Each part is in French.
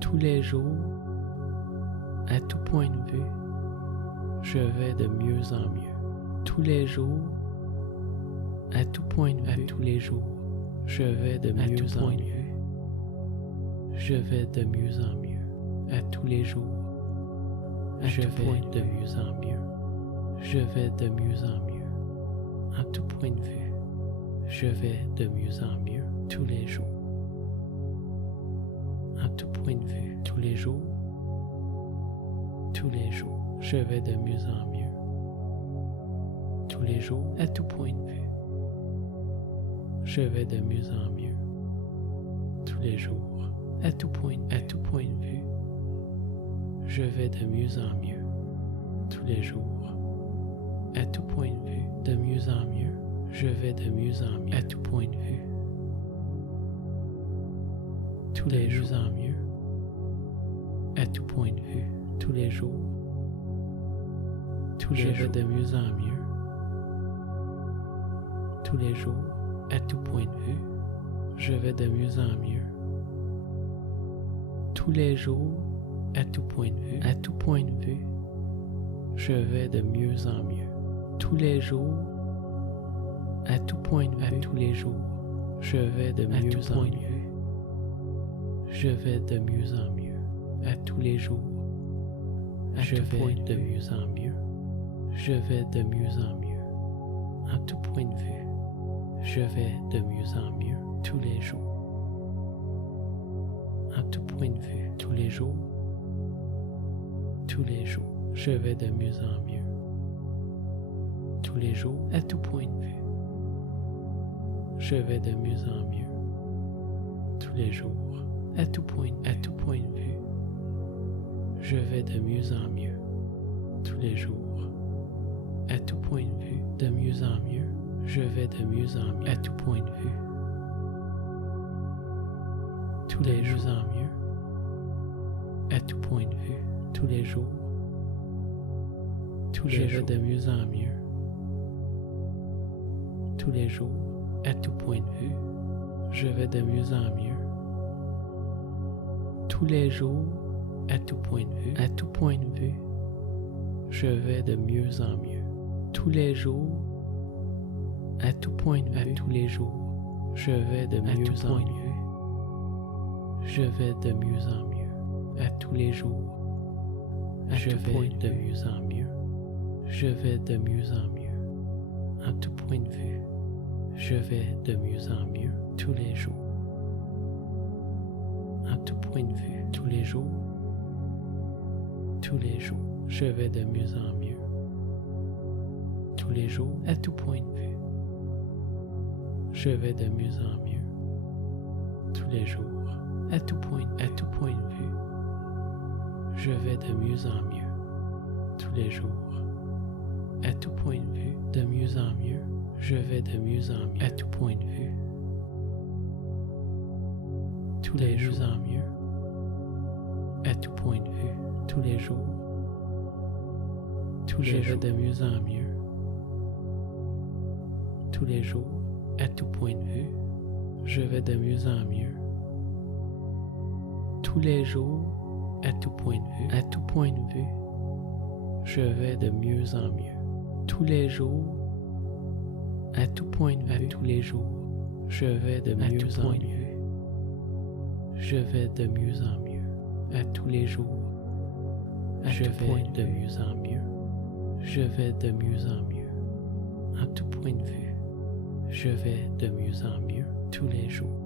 Tous les jours, à tout point de vue, je vais de mieux en mieux. Tous les jours, à tout point de vue, tous les jours, je vais de mieux en mieux. Je vais de mieux en mieux. À tous les jours, je vais de mieux en mieux. Je vais de mieux en mieux. À tout point de vue, je vais de mieux en mieux tous les jours. À tout point de vue, tous les jours, je vais de mieux en mieux. Tous les jours, à tout point de vue, je vais de mieux en mieux. Tous les jours, à tout point de vue, je vais de mieux en mieux. Tous les jours, à tout point de vue, de mieux en mieux, je vais de mieux en mieux. À tout point de vue, tous les jours en mieux. À tout point de vue, tous les jours, je vais de mieux en mieux. Tous les jours, à tout point de vue, je vais de mieux en mieux. Tous les jours, à tout point de vue, je vais de mieux en mieux. Tous les jours, à tout point de vue, tous les jours, je vais de mieux en mieux. Je vais de mieux en mieux. À tous les jours, je vais de mieux en mieux. Je vais de mieux en mieux. À tout point de vue, je vais de mieux en mieux tous les jours. À tout point de vue, tous les jours, je vais de mieux en mieux. Tous les jours, à tout point de vue, je vais de mieux en mieux. Tous les jours, à tout point de vue, je vais de mieux en mieux. Tous les jours, à tout point de vue, de mieux en mieux, je vais de mieux en mieux. À tout point de vue, tous les jours en mieux. À tout point de vue, tous les jours, je vais de mieux en mieux. Tous les jours, à tout point de vue, je vais de mieux en mieux. Tous les jours, à tout point de vue, je vais de mieux en mieux. Tous les jours, à tout point de vue, tous les jours, je vais de mieux en mieux. Je vais de mieux en mieux. À tous les jours, je vais de mieux en mieux. Je vais de mieux en mieux. À tout point de vue, je vais de mieux en mieux tous les jours. À tout point de vue, tous les jours, je vais de mieux en mieux. Tous les jours, à tout point de vue, je vais de mieux en mieux. Tous les jours, à tout point de vue, je vais de mieux en mieux. Tous les jours, à tout point de vue, de mieux en mieux, je vais de mieux en mieux. À tout point de vue, tous les jours en mieux. À tout point de vue, tous les jours, je vais de mieux en mieux. Tous les jours, à tout point de vue, je vais de mieux en mieux. Tous les jours, à tout point de vue, je vais de mieux en mieux. Tous les jours, à tout point de vue, je vais de mieux en mieux. Je vais de mieux en mieux. À tous les jours, je vais de mieux en mieux. Je vais de mieux en mieux. À tout point de vue, je vais de mieux en mieux tous les jours.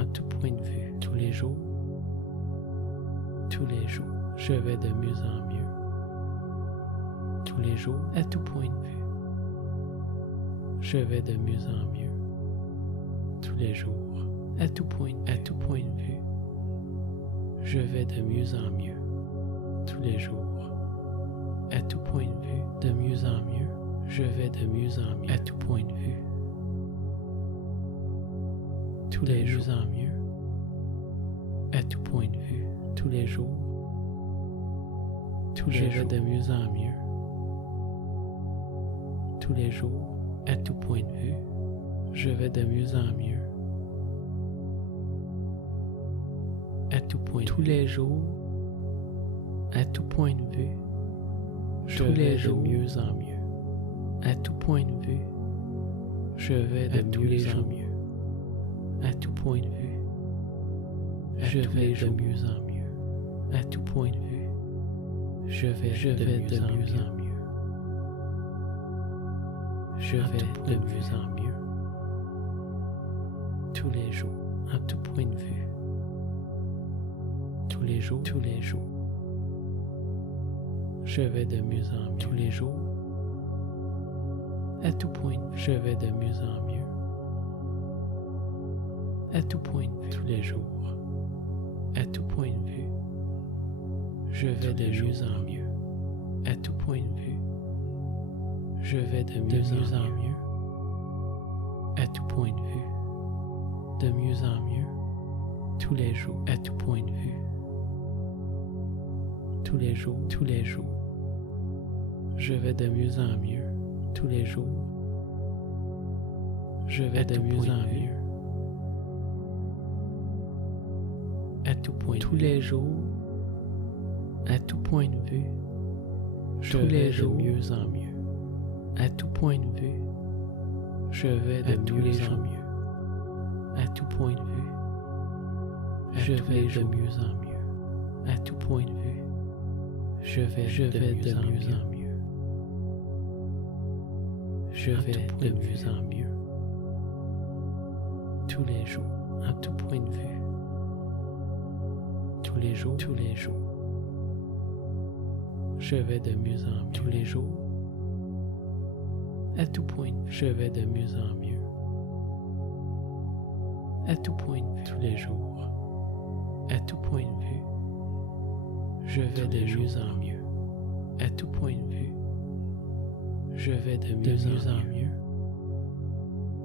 À tout point de vue, tous les jours, je vais de mieux en mieux. Tous les jours, à tout point de vue, je vais de mieux en mieux. Tous les jours, à tout point de vue, je vais de mieux en mieux. Tous les jours, à tout point de vue, de mieux en mieux, je vais de mieux en mieux. À tout point de vue, tous les jours en mieux. À tout point de vue, tous les jours, je vais de mieux en mieux. Tous les jours, à tout point de vue, je vais de mieux en mieux. à tout point, tous les jours, à tout point de vue, je vais de mieux en mieux. À tout point de vue, je vais de mieux en mieux. À tout point de vue, je vais de mieux en mieux. À tout point de vue, je vais de mieux en mieux. Je vais de mieux en mieux. Tous les jours, à tout point de vue. Tous les jours, je vais de mieux en mieux. Tous les jours, à tout point de vue, je vais de mieux en mieux. À tout point de vue, tous les jours, à tout point de vue, je vais de mieux en mieux. À tout point de vue, je vais de mieux en mieux. À tout point de vue, de mieux en mieux. Tous les jours, à tout point de vue. Tous les jours, je vais de mieux en mieux. Tous les jours, je vais de mieux en mieux. À tout point, tous les jours, à tout point de vue, je vais de mieux en mieux. À tout point de vue, je vais de mieux en mieux. À tout point de vue, je vais de mieux en mieux. À tout point de vue, je vais de mieux en mieux. Je vais de mieux en mieux. Tous les jours, à tout point de vue. Tous les jours, je vais de mieux en mieux. Tous les jours, à tout point de vue, je vais de mieux en mieux. À tout point de vue, tous les jours, à tout point de vue, je vais de mieux en mieux. À tout point de vue, je vais de mieux en mieux.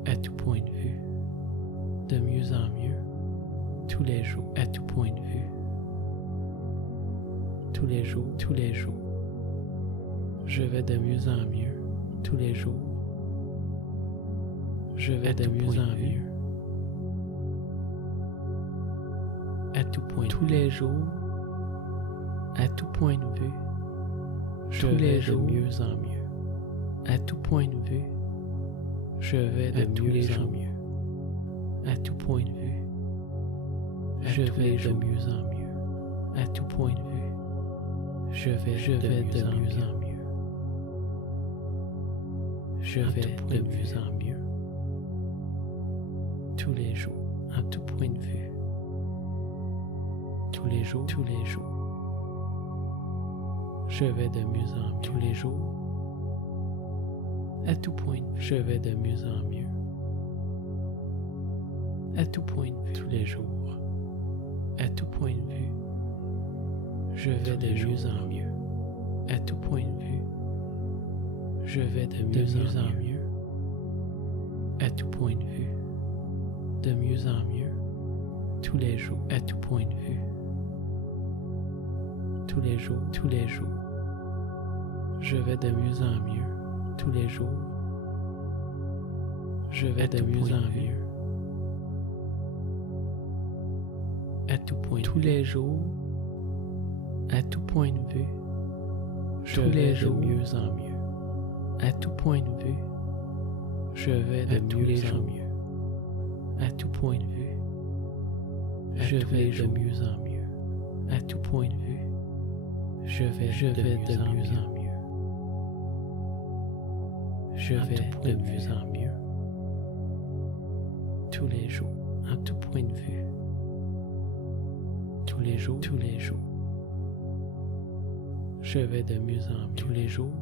À tout point de vue, de mieux en mieux. Tous les jours, à tout point de vue. Tous les jours, je vais de mieux en mieux. Tous les jours, je vais de mieux en mieux. À tout point, tous les jours, à tout point de vue, je vais de mieux en mieux. À tout point de vue, je vais de mieux en mieux. À tout point de vue, je vais de mieux en mieux. À tout point de vue, je vais de mieux en mieux. Je vais de mieux en mieux. Tous les jours, à tout point de vue. Tous les jours, je vais de mieux en mieux. Tous les jours, à tout point de vue, je vais de mieux en mieux. À tout point de vue, tous les jours, à tout point de vue, je vais de mieux en mieux. À tout point de vue, je vais de mieux en mieux. À tout point de vue, de mieux en mieux. Tous les jours, à tout point de vue. Tous les jours, je vais de mieux en mieux. Tous les jours, je vais de mieux en mieux. À tout point, tous les jours, à tout point de vue, je vais de mieux en mieux. À tout point de vue, je vais de mieux en mieux. À tout point de vue, je vais de mieux en mieux. À tout point de vue, je vais de mieux en mieux. Je vais de mieux en mieux. Tous les jours, à tout point de vue. Tous les jours, je vais de mieux en mieux. Tous les jours,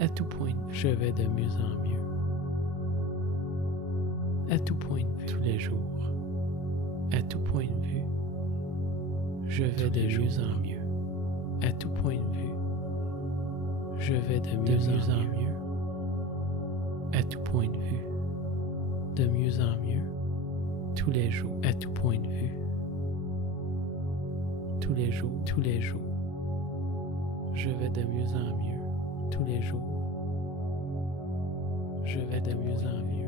à tout point de vue, je vais de mieux en mieux. À tout point de vue, tous les jours, à tout point de vue, je vais de mieux en mieux. À tout point de vue, je vais de mieux en mieux. À tout point de vue, de mieux en mieux. Tous les jours, à tout point de vue. Tous les jours, je vais de mieux en mieux. Tous les jours, je vais de mieux en mieux.